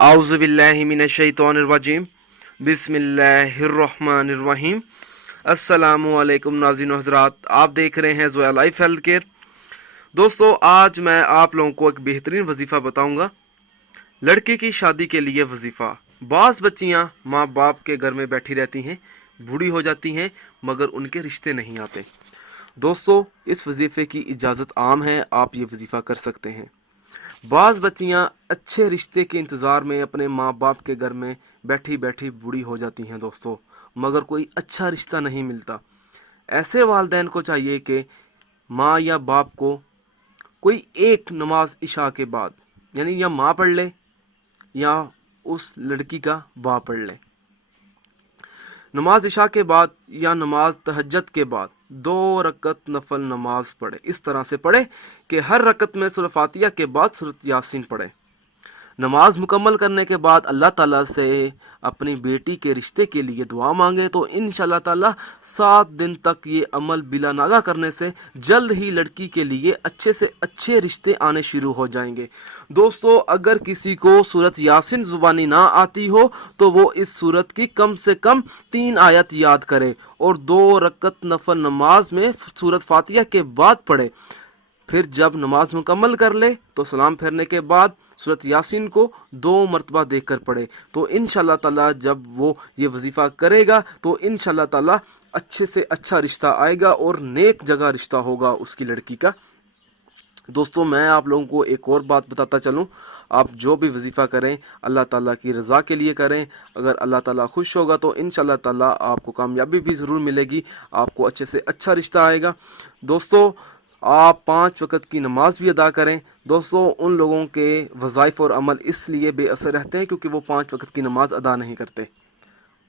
आउज़ुबिल्लाहिमिनश्शैतानिर्रजीम बिस्मिल्लाहिर्रहमानिर्रहीम। अस्सलामुअलैकुम नाज़रीन व हज़रात, आप देख रहे हैं ज़ोया लाइफ हेल्थ केयर। दोस्तों, आज मैं आप लोगों को एक बेहतरीन वजीफ़ा बताऊंगा। लड़के की शादी के लिए वजीफ़ा। बाज़ बच्चियां माँ बाप के घर में बैठी रहती हैं, बूढ़ी हो जाती हैं, मगर उनके रिश्ते नहीं आते। दोस्तों, इस वजीफ़े की इजाज़त आम है, आप ये वजीफ़ा कर सकते हैं। बाज़ बच्चियां अच्छे रिश्ते के इंतज़ार में अपने माँ बाप के घर में बैठी बैठी बूढ़ी हो जाती हैं दोस्तों, मगर कोई अच्छा रिश्ता नहीं मिलता। ऐसे वालिदैन को चाहिए कि माँ या बाप को कोई एक नमाज इशा के बाद, यानी या माँ पढ़ ले या उस लड़की का बाप पढ़ ले, नमाज इशा के बाद या नमाज तहज्जुद के बाद 2 रकत नफल नमाज पढ़े। इस तरह से पढ़े कि हर रकत में सूरह फातिहा के बाद सूरह यासीन पढ़े। नमाज मुकम्मल करने के बाद अल्लाह ताला से अपनी बेटी के रिश्ते के लिए दुआ मांगे, तो इंशाअल्लाह ताला 7 दिन तक ये अमल बिला नागा करने से जल्द ही लड़की के लिए अच्छे से अच्छे रिश्ते आने शुरू हो जाएंगे। दोस्तों, अगर किसी को सूरत यासीन ज़ुबानी ना आती हो तो वो इस सूरत की कम से कम 3 आयत याद करे और 2 रकत नफल नमाज में सूरत फातिहा के बाद पढ़े। फिर जब नमाज मुकम्मल कर ले तो सलाम फेरने के बाद सूरत यासीन को 2 मरतबा देखकर पढ़े। तो इंशाअल्लाह ताला जब वो ये वजीफ़ा करेगा तो इंशाअल्लाह ताला अच्छे से अच्छा रिश्ता आएगा और नेक जगह रिश्ता होगा उसकी लड़की का। दोस्तों, मैं आप लोगों को एक और बात बताता चलूं, आप जो भी वजीफ़ा करें अल्लाह ताला की रज़ा के लिए करें। अगर अल्लाह ताला खुश होगा तो इंशाअल्लाह ताला आपको कामयाबी भी ज़रूर मिलेगी, आपको अच्छे से अच्छा रिश्ता आएगा। दोस्तों, आप 5 वक़्त की नमाज भी अदा करें। दोस्तों, उन लोगों के वज़ाइफ और अमल इसलिए बेअसर रहते हैं क्योंकि वो 5 वक़्त की नमाज अदा नहीं करते।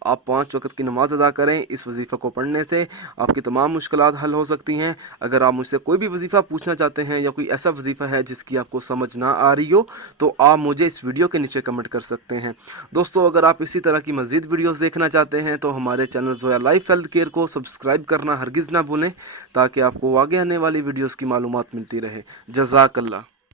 आप 5 वक़्त की नमाज अदा करें। इस वजीफ़ा को पढ़ने से आपकी तमाम मुश्किलात हल हो सकती हैं। अगर आप मुझसे कोई भी वजीफ़ा पूछना चाहते हैं या कोई ऐसा वजीफ़ा है जिसकी आपको समझ ना आ रही हो तो आप मुझे इस वीडियो के नीचे कमेंट कर सकते हैं। दोस्तों, अगर आप इसी तरह की मज़ीद वीडियोज़ देखना चाहते हैं तो हमारे channel Zoya life health care को सब्सक्राइब करना हरगिज़ ना भूलें, ताकि आपको आगे आने वाली वीडियोज़ की मालूमात मिलती रहे। जज़ाकल्लाह।